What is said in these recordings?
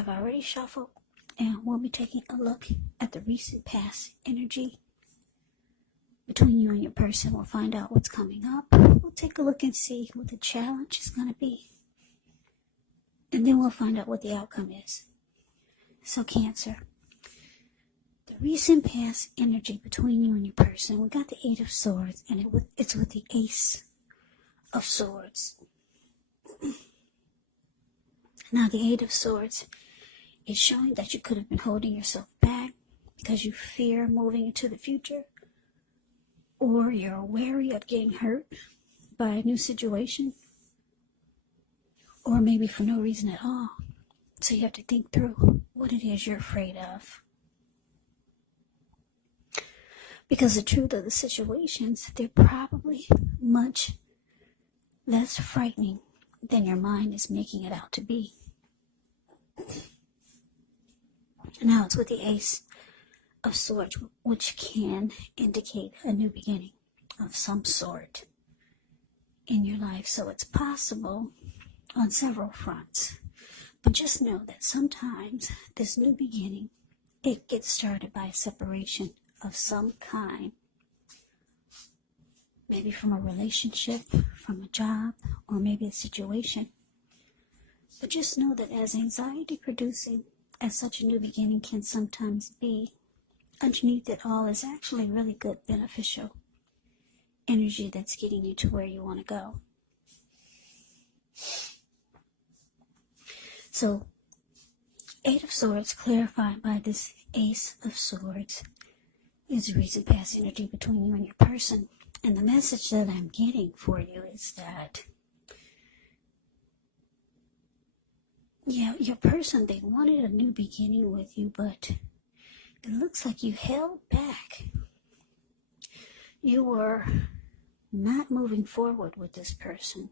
I've already shuffled, and we'll be taking a look at the recent past energy between you and your person. We'll find out what's coming up. We'll take a look and see what the challenge is going to be. And then we'll find out what the outcome is. So Cancer, the recent past energy between you and your person, we got the Eight of Swords, and it's with the Ace of Swords. Now the Eight of Swords is showing that you could have been holding yourself back because you fear moving into the future, or you're wary of getting hurt by a new situation, or maybe for no reason at all. So you have to think through what it is you're afraid of. Because the truth of the situations, they're probably much less frightening than your mind is making it out to be. Now it's with the Ace of Swords, which can indicate a new beginning of some sort in your life. So it's possible on several fronts. But just know that sometimes this new beginning, it gets started by a separation of some kind. Maybe from a relationship, from a job, or maybe a situation. But just know that as anxiety producing as such a new beginning can sometimes be, underneath it all is actually really good, beneficial energy that's getting you to where you want to go. So, Eight of Swords, clarified by this Ace of Swords, is the recent past energy between you and your person. And the message that I'm getting for you is that, yeah, your person, they wanted a new beginning with you, but it looks like you held back. You were not moving forward with this person.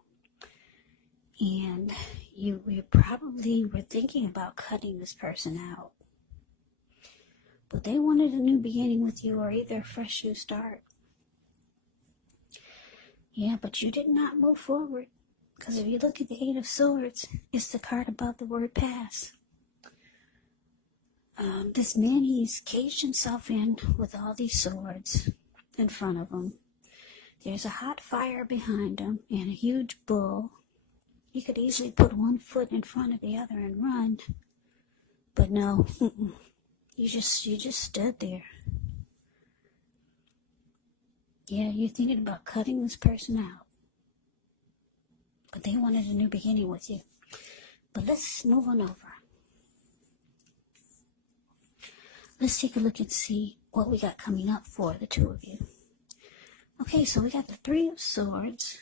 And you probably were thinking about cutting this person out. But they wanted a new beginning with you, or either a fresh new start. Yeah, but you did not move forward. Because if you look at the Eight of Swords, it's the card above the word pass. This man, he's caged himself in with all these swords in front of him. There's a hot fire behind him and a huge bull. You could easily put one foot in front of the other and run. But no, you just stood there. Yeah, you're thinking about cutting this person out. But they wanted a new beginning with you. But let's move on over. Let's take a look and see what we got coming up for the two of you. Okay, so we got the Three of Swords,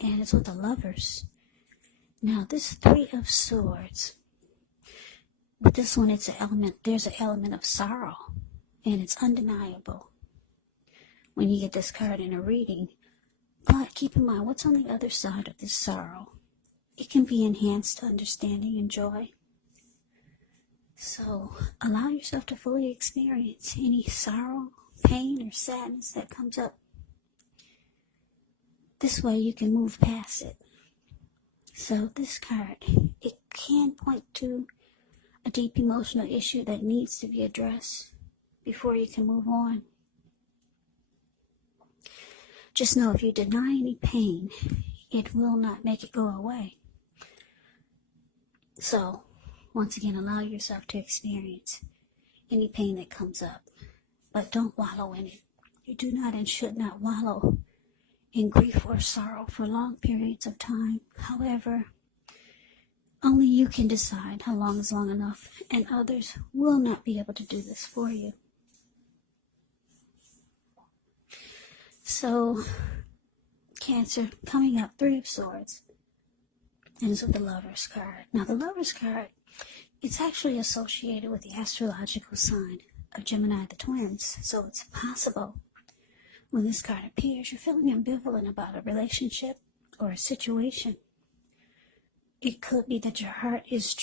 and it's with the Lovers. Now, this Three of Swords, with this one, there's an element of sorrow, and it's undeniable when you get this card in a reading. But keep in mind, what's on the other side of this sorrow? It can be enhanced to understanding and joy. So, allow yourself to fully experience any sorrow, pain, or sadness that comes up. This way you can move past it. So this card, it can point to a deep emotional issue that needs to be addressed before you can move on. Just know if you deny any pain, it will not make it go away. So, once again, allow yourself to experience any pain that comes up, but don't wallow in it. You do not and should not wallow in grief or sorrow for long periods of time. However, only you can decide how long is long enough, and others will not be able to do this for you. So, Cancer, coming up, Three of Swords, and it's with the Lover's card. Now, the Lover's card, it's actually associated with the astrological sign of Gemini, the twins. So it's possible when this card appears, you're feeling ambivalent about a relationship or a situation. It could be that your heart is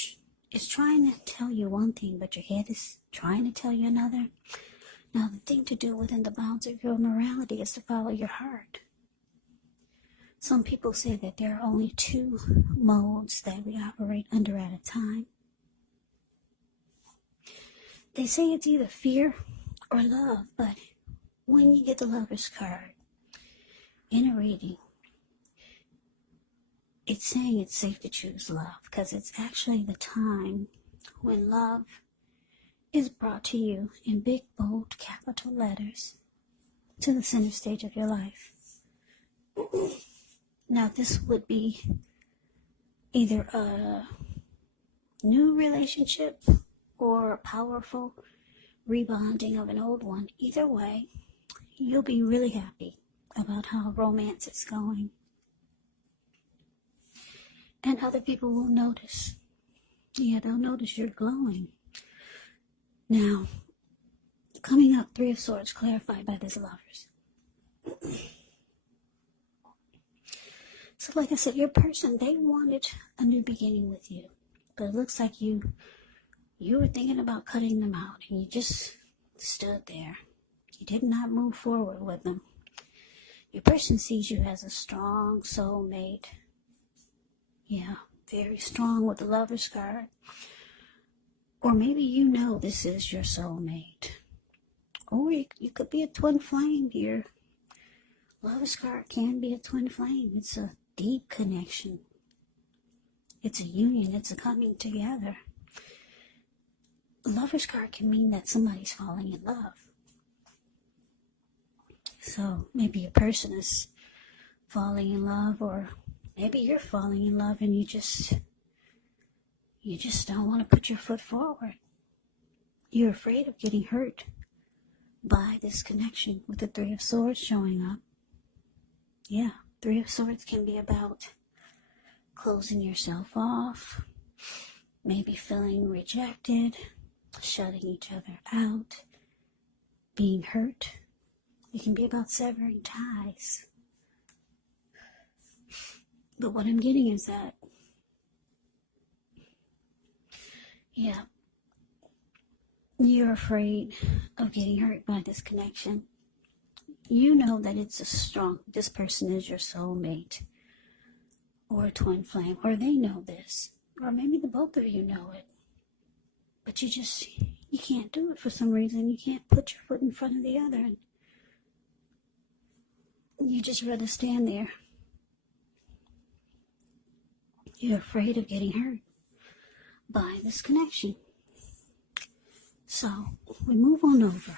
trying to tell you one thing, but your head is trying to tell you another. Now, the thing to do within the bounds of your morality is to follow your heart. Some people say that there are only two modes that we operate under at a time. they say it's either fear or love, but when you get the Lover's card in a reading, it's saying it's safe to choose love, because it's actually the time when love is brought to you in big, bold, capital letters to the center stage of your life. Now, this would be either a new relationship or a powerful rebonding of an old one. Either way, you'll be really happy about how romance is going. And other people will notice. Yeah, they'll notice you're glowing. Now, coming up, Three of Swords clarified by this Lovers. So like I said, your person, they wanted a new beginning with you. But it looks like you were thinking about cutting them out, and you just stood there. You did not move forward with them. Your person sees you as a strong soulmate. Yeah, very strong with the Lover's card. Or maybe you know this is your soulmate. Or you could be a twin flame here. Lover's card can be a twin flame. It's a deep connection. It's a union. It's a coming together. Lover's card can mean that somebody's falling in love. So maybe a person is falling in love, or maybe you're falling in love and you just don't want to put your foot forward. You're afraid of getting hurt by this connection with the Three of Swords showing up. Yeah, Three of Swords can be about closing yourself off, maybe feeling rejected, shutting each other out, being hurt. It can be about severing ties. But what I'm getting is that, yeah, you're afraid of getting hurt by this connection. You know that this person is your soulmate, or a twin flame, or they know this, or maybe the both of you know it. But you can't do it for some reason. You can't put your foot in front of the other, and you just rather stand there. You're afraid of getting hurt by this connection. So we move on over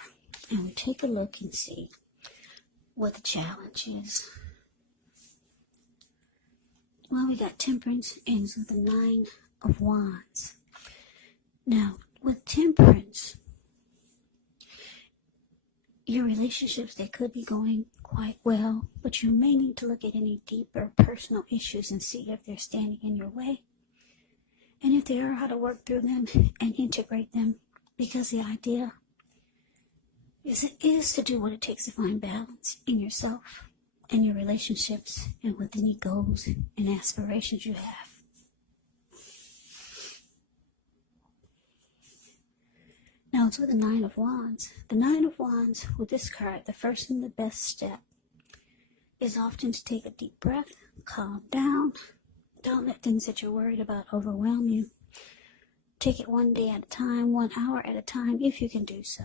and we take a look and see what the challenge is. Well, we got Temperance ends with the 9 of Wands. Now, with Temperance, your relationships, they could be going quite well, but you may need to look at any deeper personal issues and see if they're standing in your way. And if they are, how to work through them and integrate them. Because the idea is to do what it takes to find balance in yourself and your relationships and with any goals and aspirations you have. Now it's with the 9 of Wands. The 9 of Wands, with this card, the first and the best step is often to take a deep breath, calm down. Don't let things that you're worried about overwhelm you. Take it one day at a time, 1 hour at a time, if you can do so.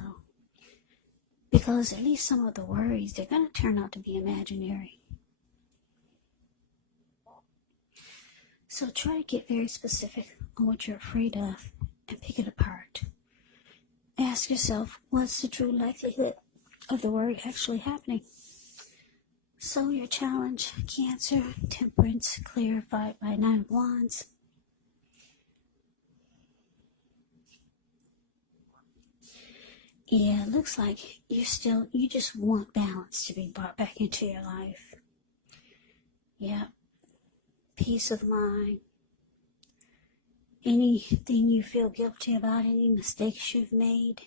Because at least some of the worries, they're going to turn out to be imaginary. So try to get very specific on what you're afraid of and pick it apart. Ask yourself, what's the true likelihood of the worry actually happening? So your challenge, Cancer, Temperance, clarified by 9 of Wands. Yeah, it looks like you just want balance to be brought back into your life. Yeah, peace of mind. Anything you feel guilty about, any mistakes you've made.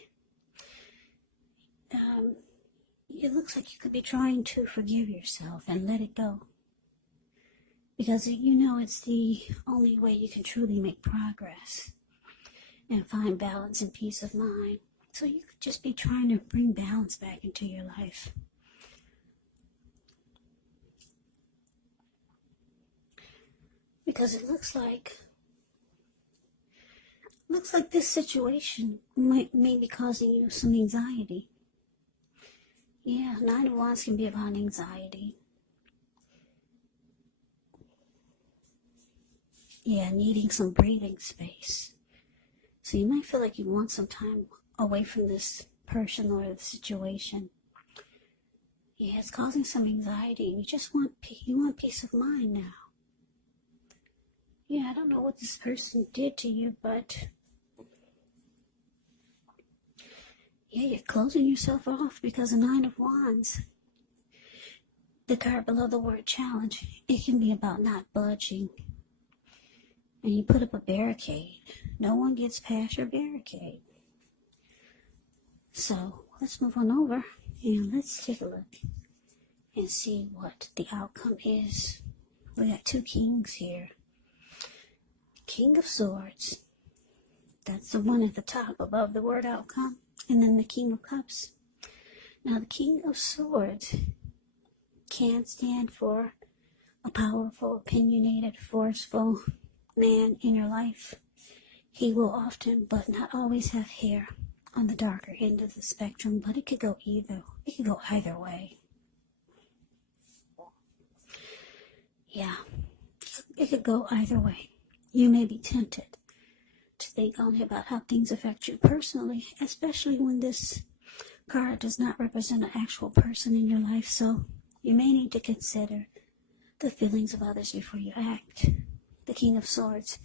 It looks like you could be trying to forgive yourself and let it go. Because you know it's the only way you can truly make progress and find balance and peace of mind. So you could just be trying to bring balance back into your life. Because it looks like Looks like this situation may be causing you some anxiety. Yeah, 9 of Wands can be about anxiety. Yeah, needing some breathing space. So you might feel like you want some time away from this person or the situation. Yeah, it's causing some anxiety, and you want peace of mind now. Yeah, I don't know what this person did to you, but yeah, you're closing yourself off because of 9 of Wands. The card below the word challenge, it can be about not budging. And you put up a barricade. No one gets past your barricade. So let's move on over and let's take a look and see what the outcome is. We got 2 kings here. King of Swords. That's the one at the top above the word outcome. And then the King of Cups. Now the King of Swords can stand for a powerful, opinionated, forceful man in your life. He will often, but not always, have hair on the darker end of the spectrum, but it could go either way. Yeah, it could go either way. You may be tempted to think only about how things affect you personally, especially when this card does not represent an actual person in your life, so you may need to consider the feelings of others before you act. The King of Swords,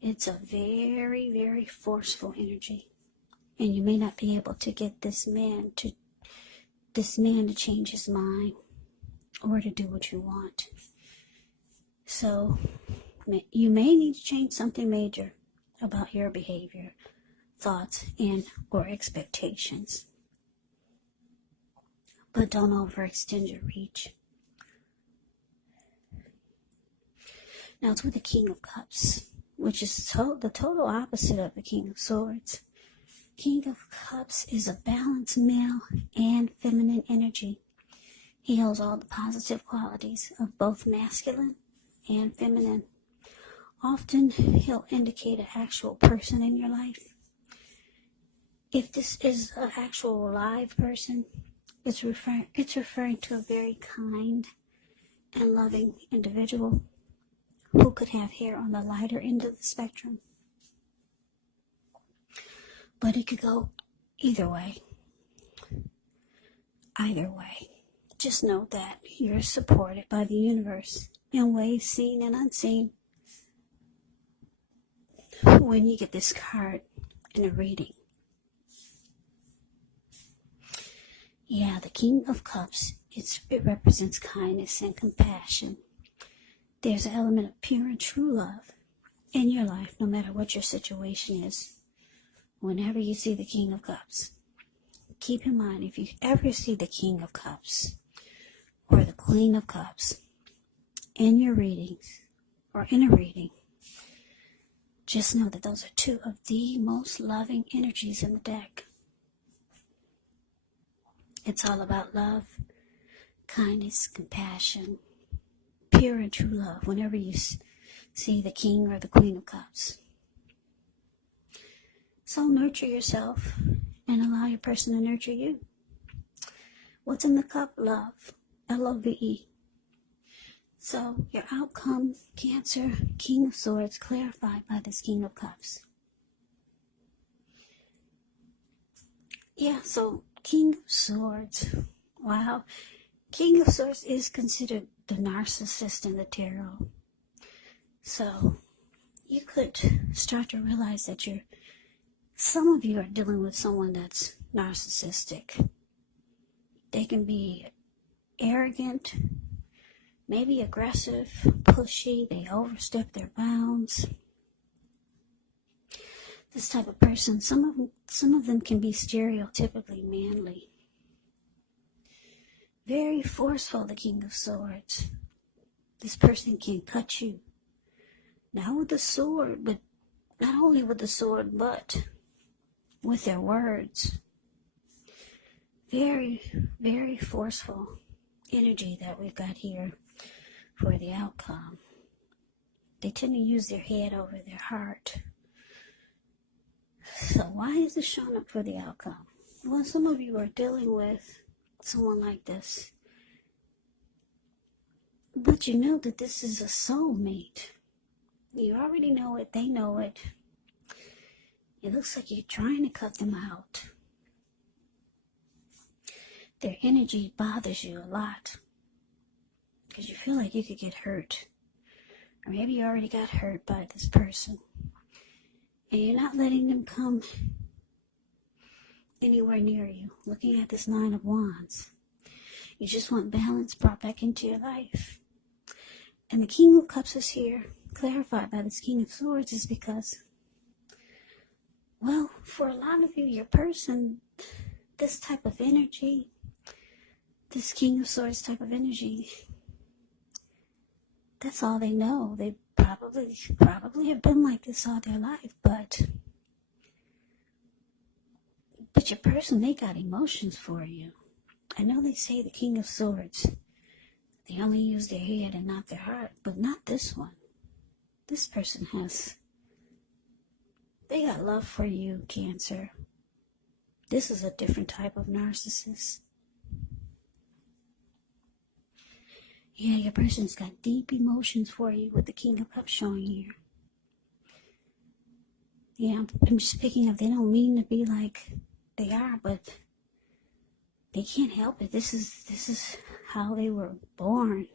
it's a very, very forceful energy, and you may not be able to get this man to change his mind or to do what you want. So you may need to change something major about your behavior, thoughts, and or expectations. But don't overextend your reach. Now it's with the King of Cups, which is the total opposite of the King of Swords. King of Cups is a balanced male and feminine energy. He holds all the positive qualities of both masculine and feminine. Often he'll indicate an actual person in your life. If this is an actual live person, it's referring to a very kind and loving individual who could have hair on the lighter end of the spectrum. But it could go either way. Either way. Just know that you're supported by the universe in ways seen and unseen when you get this card in a reading. Yeah, the King of Cups, it represents kindness and compassion. There's an element of pure and true love in your life, no matter what your situation is. Whenever you see the King of Cups, keep in mind, if you ever see the King of Cups or the Queen of Cups in your readings or in a reading, just know that those are 2 of the most loving energies in the deck. It's all about love, kindness, compassion, pure and true love whenever you see the King or the Queen of Cups. So nurture yourself and allow your person to nurture you. What's in the cup? Love. Love. So your outcome, Cancer, King of Swords, clarified by this King of Cups. Yeah, so King of Swords. Wow. King of Swords is considered the narcissist in the tarot. So you could start to realize that some of you are dealing with someone that's narcissistic. They can be arrogant, maybe aggressive, pushy, they overstep their bounds. This type of person, some of them can be stereotypically manly. Very forceful, the King of Swords. This person can cut you. Not with the sword, but not only with the sword, but with their words. Very, very forceful energy that we've got here for the outcome. They tend to use their head over their heart. So why is this showing up for the outcome? Well, some of you are dealing with someone like this. But you know that this is a soulmate. You already know it. They know it. It looks like you're trying to cut them out. Their energy bothers you a lot because you feel like you could get hurt. Or maybe you already got hurt by this person. And you're not letting them come anywhere near you. Looking at this Nine of Wands. You just want balance brought back into your life. And the King of Cups is here, clarified by this King of Swords, is because, well, for a lot of you, your person, this type of energy, this King of Swords type of energy, that's all they know. They probably have been like this all their life, but your person, they got emotions for you. I know they say the King of Swords, they only use their head and not their heart, but not this one. This person they got love for you, Cancer. This is a different type of narcissist. Yeah, your person's got deep emotions for you with the King of Cups showing here. Yeah, I'm just picking up, they don't mean to be like they are, but they can't help it. This is how they were born,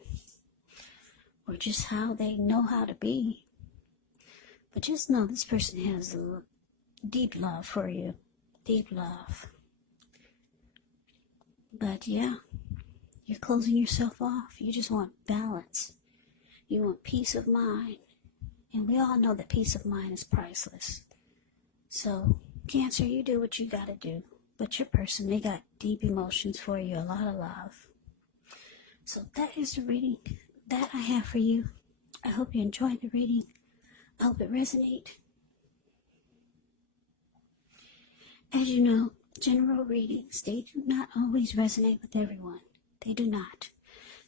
or just how they know how to be. But just know this person has a deep love for you. Deep love. But yeah, you're closing yourself off. You just want balance. You want peace of mind. And we all know that peace of mind is priceless. So, Cancer, you do what you gotta do. But your person, they got deep emotions for you, a lot of love. So that is the reading that I have for you. I hope you enjoyed the reading. I hope it resonates. As you know, general readings, they do not always resonate with everyone. They do not.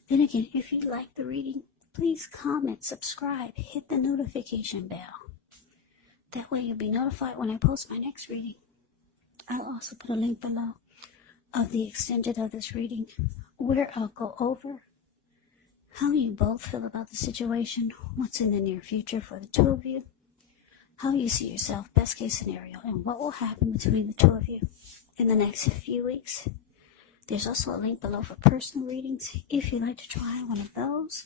Then again, if you like the reading, please comment, subscribe, hit the notification bell. That way you'll be notified when I post my next reading. I'll also put a link below of the extended of this reading where I'll go over how you both feel about the situation, what's in the near future for the two of you, how you see yourself, best case scenario, and what will happen between the two of you in the next few weeks. There's also a link below for personal readings if you'd like to try one of those.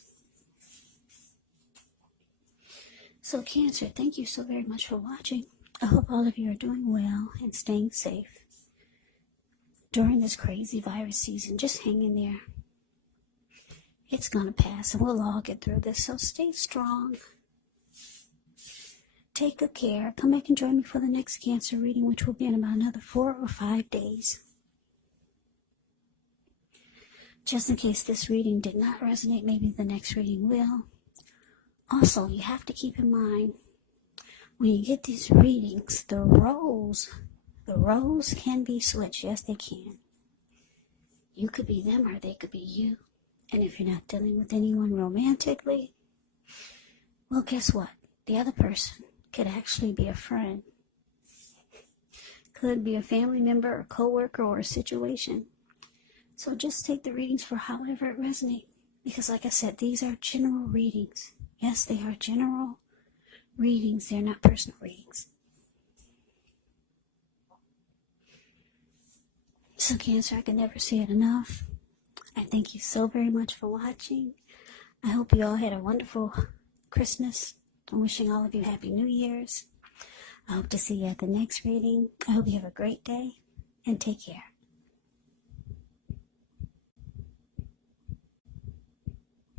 So Cancer, thank you so very much for watching. I hope all of you are doing well and staying safe during this crazy virus season. Just hang in there. It's gonna pass and we'll all get through this. So stay strong. Take good care. Come back and join me for the next Cancer reading, which will be in about another 4 or 5 days. Just in case this reading did not resonate, maybe the next reading will. Also, you have to keep in mind, when you get these readings, the roles can be switched. Yes, they can. You could be them or they could be you. And if you're not dealing with anyone romantically, well, guess what? The other person could actually be a friend. Could be a family member, a coworker, or a situation. So just take the readings for however it resonates. Because like I said, these are general readings. Yes, they are general readings. They're not personal readings. So Cancer, I can never say it enough. I thank you so very much for watching. I hope you all had a wonderful Christmas. I'm wishing all of you Happy New Year's. I hope to see you at the next reading. I hope you have a great day and take care.